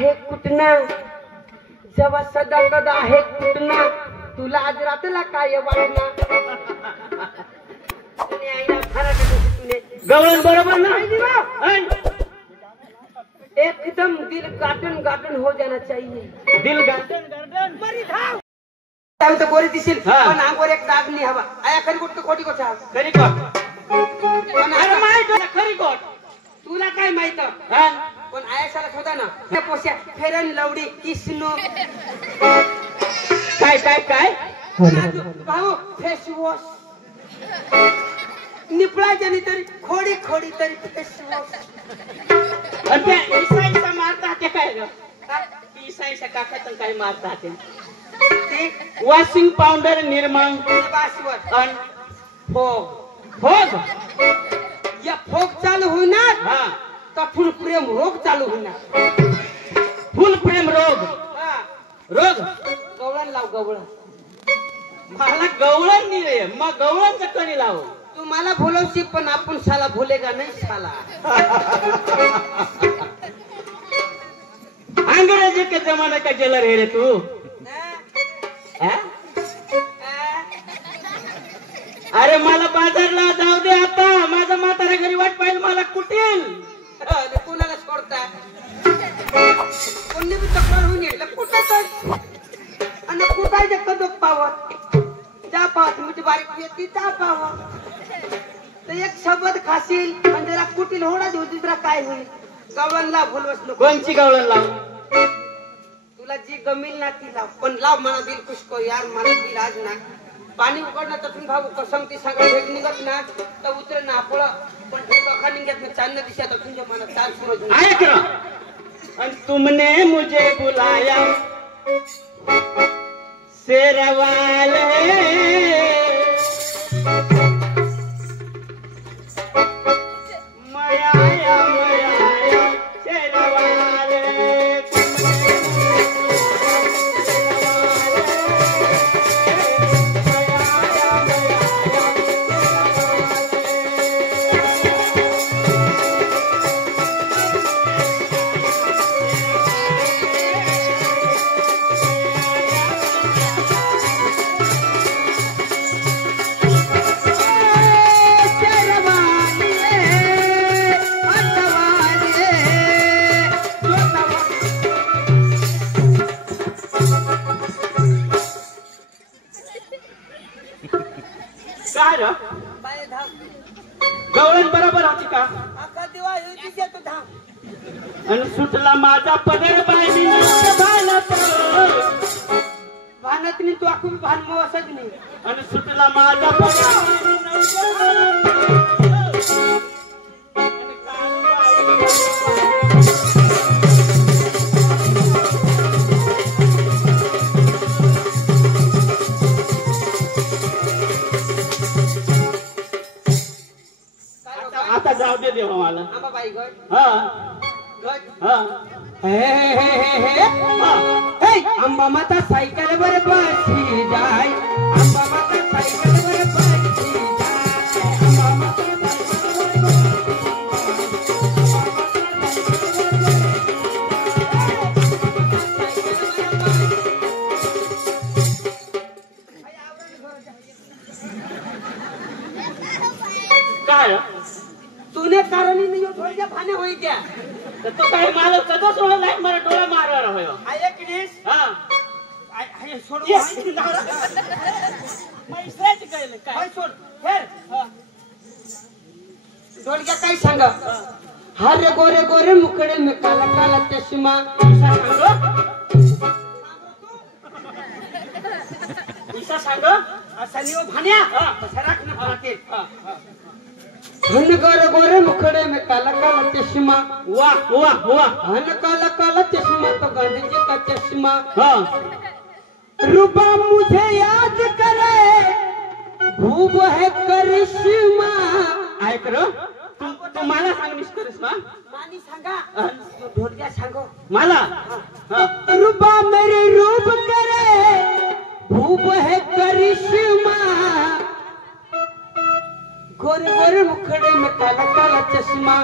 आहे कुठनं जेव्हा सदा कदा आहे कुठनं तुला आज रातला काय वाटणार गवळण बरोबर ना एकदम दिल गार्डन गार्डन हो जाना चाहिए दिल गार्डन बरी धाव ताऊ तो गोरी दिसिल पण अंगवर एक दाग नाही हवा आया खरी गोट खोटी को छाव खरी कोट अरे माहित खरी कोट तुला काय माहित हा पण आयाशाला होता ना त्या पोस्या फेरन लवडी किसनो काय काय काय भाऊ फेस वॉश निपळायच्या नाही तरी खोडी खोडी तरी फेस वॉश आणि त्या ईसाईचा मारता ते काय ग ईसाईच्या काकाचं काय मारता ते वॉशिंग पावडर निर्माण बासवर आणि फोग फोग या फोग चालू होणार हा तर फुल प्रेम रोग चालू होणार फुल प्रेम रोग हा रोग गवळण लाव गवळण मला गवळण नाही रे मग गवळण कणी लाव तू मला बोलवशी पण आपण साला भोलेगा नाही साला अंग्रेजी के जमाने का जेलर है रे तू हा? अरे मला बाजारला जाऊ दे आता माझा म्हातारा घरी वाट पाहिजे मला कुठेल कोणाला सोडता कोणी बी तक्रार होऊन येईल कुठं तर आणि कुठायचे कदोक पावत जा पावत म्हणजे बारीक येते जा पावत तर एक शब्द खाशील म्हणजे जरा कुटील होडा देऊ दुसरा काय होईल गवळणला भुलवस नको कोणची गवळण लाव तुला जी गमील ना ती लाव पण लाव मला दिल कुशको यार मला दिल आज ना पाणी उकडणं तसून भाऊ कसम ती सगळं भेट निघत ना तर उतर ना आपळ पण ठोका निघत ना चांदण्या दिशा तर तुझ्या मनात चाल सूरज ऐक ना आणि तुमने मुझे बुलाया शेरवाले मयाया मयाया शेरवाले गवळण बरोबर होती का आणि सुटला माझा पदर बाई भानत नाही तू आखून भान मवसच नाही आणि सुटला माझा पदर आता जाऊ दे देवा मला आंबाबाई गट हा गट हा हे आंबा माता सायकल वर बसली जाय आंबा माता सायकल वर बसली जाय आंबा माता सायकल काय तूने कारण नाही थोड्या भाने होई क्या तर तो काय मला कदोच नाही मला डोळा मारणार होयो एक दिस हा आहे सोड मैं इसरायचं काय काय सोड फेर डोलक्या काय सांग हरे गोरे गोरे मुखडे में काला काला चष्मा ईसा सांग असा नियो भान्या सराक न भाते हन गोरे गोरे मुखड़े में काला काला चश्मा वाह वाह वाह हन काला काला चश्मा तो गांधी जी का चश्मा हाँ रूबा मुझे याद करे भूब है करिश्मा ऐक करो तू मला सांगलीस करिश्मा मानी सांगा ढोलक्या सांगो मला रूबा मेरे रूप करे भूब है करिश्मा गोरे गोरे मुखड़े में काला काला चश्मा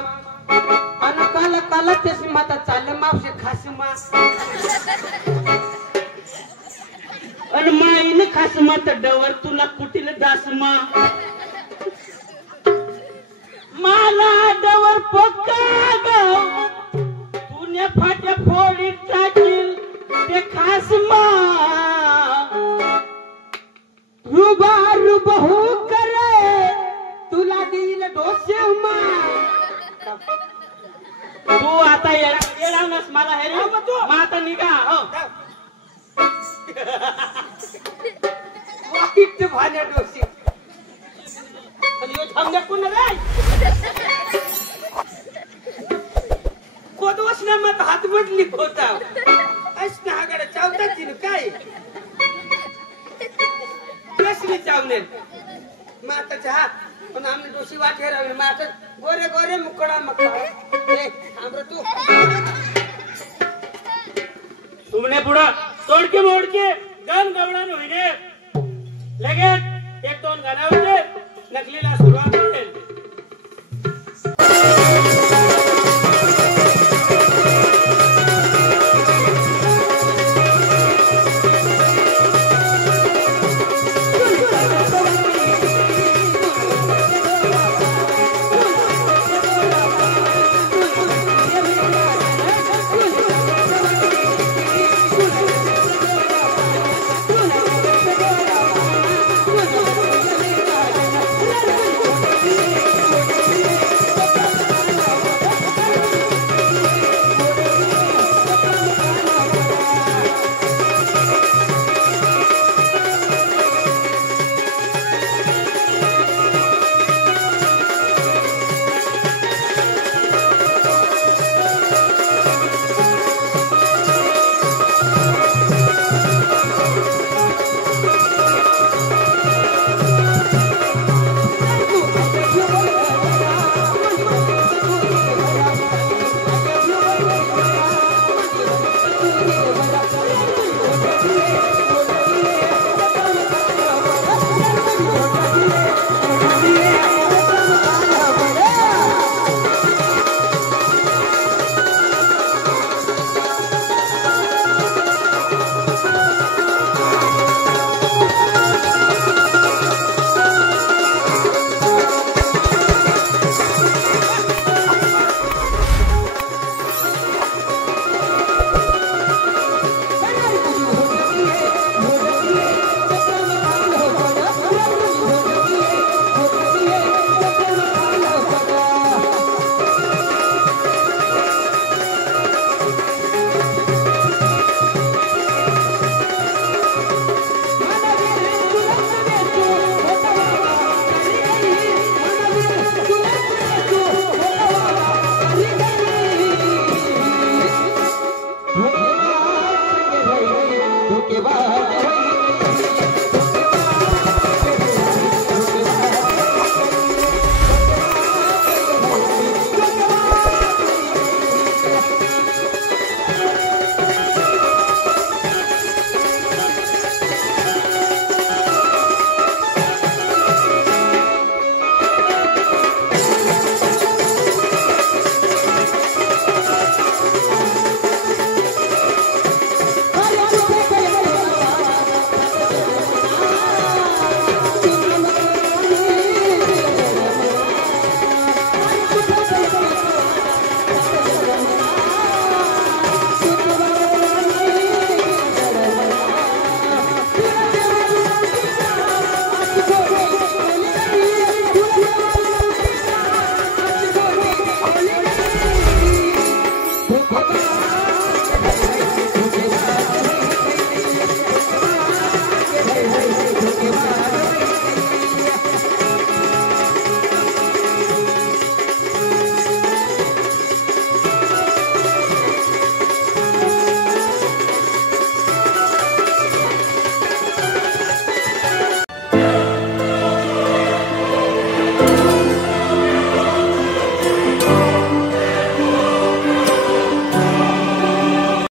अन काला काला चष्मा तर चाललं मावशे खासमा अन माईन खासमा तर डवर तुला कुटील दासमा मला डवर पक्का गाव तुने फाट्या फोडी टाकील ते खासमा रुबारू बहू करे तुला देईल डोसेमा तू आता येणार मला हे रे मग आता निघा हो वाईट भाण्या डोसे आणि ह्यो थांबल्या कोण रे कोदवस ना मत हात बदली होता असं हागडा चावता तिने काय कसली चावणे माताचा हात पण आम्ही डोशी वाटे राहिले माता गोरे गोरे मुकडा मकडा आम्र तू तुमने पुढं तोडके मोडके गण गवळण होईने लगेच एक दोन गाण्यावर नकलीला सुरुवात होईल